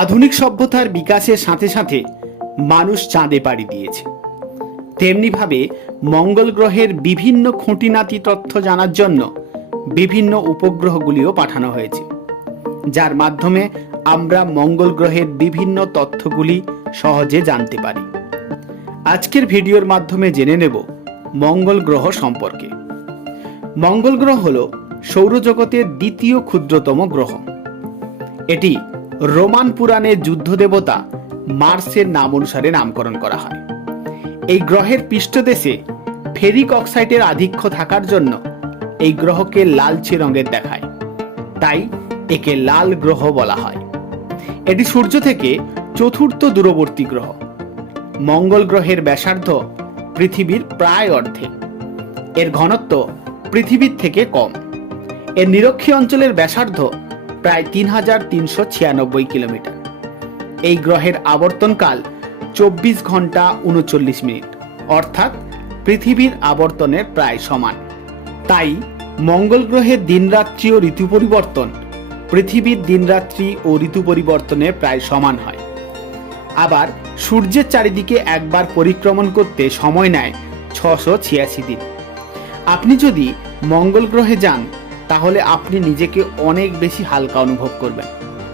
আধুনিক সভ্যতার বিকাশের সাথে সাথে মানুষ চাঁদে পাড়ি দিয়েছে। তেমনিভাবে মঙ্গল গ্রহের বিভিন্ন খুঁটিনাটি তথ্য জানার জন্য বিভিন্ন উপগ্রহগুলিও পাঠানো হয়েছে। যার মাধ্যমে আমরা মঙ্গল গ্রহের বিভিন্ন তথ্যগুলি সহজে জানতে পারি। আজকের ভিডিওর মাধ্যমে জেনে নেব মঙ্গল গ্রহ সম্পর্কে। মঙ্গল গ্রহ হল সৌরজগতের দ্বিতীয় ক্ষুদ্রতম গ্রহ। এটি রোমান পুরাণে যুদ্ধ দেবতা মার্সের নাম অনুসারে নামকরণ করা হয়। এই গ্রহের পৃষ্ঠদেশে ফেরিক অক্সাইডের আধিক্য থাকার জন্য এই গ্রহকে লালচে রঙের দেখায়। তাই একে লাল গ্রহ বলা হয়। এটি সূর্য থেকে চতুর্থ দূরবর্তী গ্রহ। মঙ্গল গ্রহের ব্যাসার্ধ পৃথিবীর প্রায় অর্ধেক। এর ঘনত্ব পৃথিবীর থেকে কম। এর নিরক্ষী অঞ্চলের ব্যাসার্ধ প্রায় তিন হাজার তিনশো ছিয়ানব্বই কিলোমিটার। এই গ্রহের আবর্তনকাল চব্বিশ ঘণ্টা উনচল্লিশ মিনিট, অর্থাৎ পৃথিবীর আবর্তনের প্রায় সমান। তাই মঙ্গল গ্রহের দিনরাত্রি ও ঋতু পরিবর্তন পৃথিবীর দিনরাত্রি ও ঋতু পরিবর্তনের প্রায় সমান হয়। আবার সূর্যের চারিদিকে একবার পরিক্রমণ করতে সময় নেয় ছশো ছিয়াশি দিন। আপনি যদি মঙ্গল গ্রহে যান তাহলে আপনি নিজেকে অনেক বেশি হালকা অনুভব করবেন।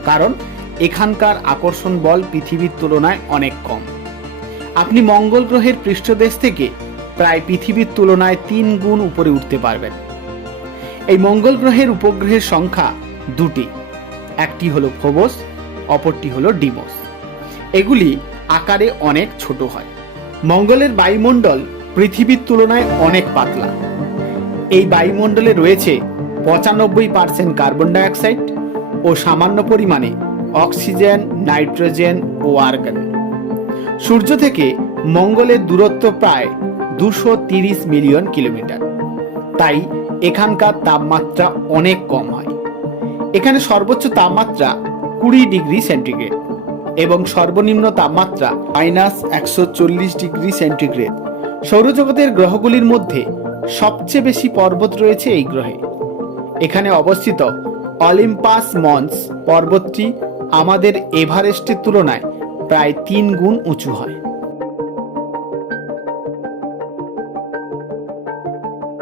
কারণ এখানকার আকর্ষণ বল পৃথিবীর তুলনায় অনেক কম। আপনি মঙ্গল গ্রহের পৃষ্ঠদেশ থেকে প্রায় পৃথিবীর তুলনায় তিন গুণ উপরে উঠতে পারবেন। এই মঙ্গল গ্রহের উপগ্রহের সংখ্যা দুটি। একটি হলো ফোবস, অপরটি হলো ডিমোস। এগুলি আকারে অনেক ছোট হয়। মঙ্গলের বায়ুমণ্ডল পৃথিবীর তুলনায় অনেক পাতলা। এই বায়ুমণ্ডলে রয়েছে পঁচানব্বই পার্সেন্ট কার্বন ডাইঅক্সাইড ও সামান্য পরিমাণে অক্সিজেন, নাইট্রোজেন ও আর্গন। সূর্য থেকে মঙ্গলের দূরত্ব প্রায় দুশো তিরিশ মিলিয়ন কিলোমিটার। তাই এখানকার তাপমাত্রা অনেক কম হয়। এখানে সর্বোচ্চ তাপমাত্রা কুড়ি ডিগ্রি সেন্টিগ্রেড এবং সর্বনিম্ন তাপমাত্রা মাইনাস একশো চল্লিশ ডিগ্রি সেন্টিগ্রেড। সৌরজগতের গ্রহগুলির মধ্যে সবচেয়ে বেশি পর্বত রয়েছে এই গ্রহে। এখানে অবস্থিত অলিম্পাস মঞ্চ পর্বতটি আমাদের এভারেস্টের তুলনায় প্রায় তিন গুণ উঁচু হয়।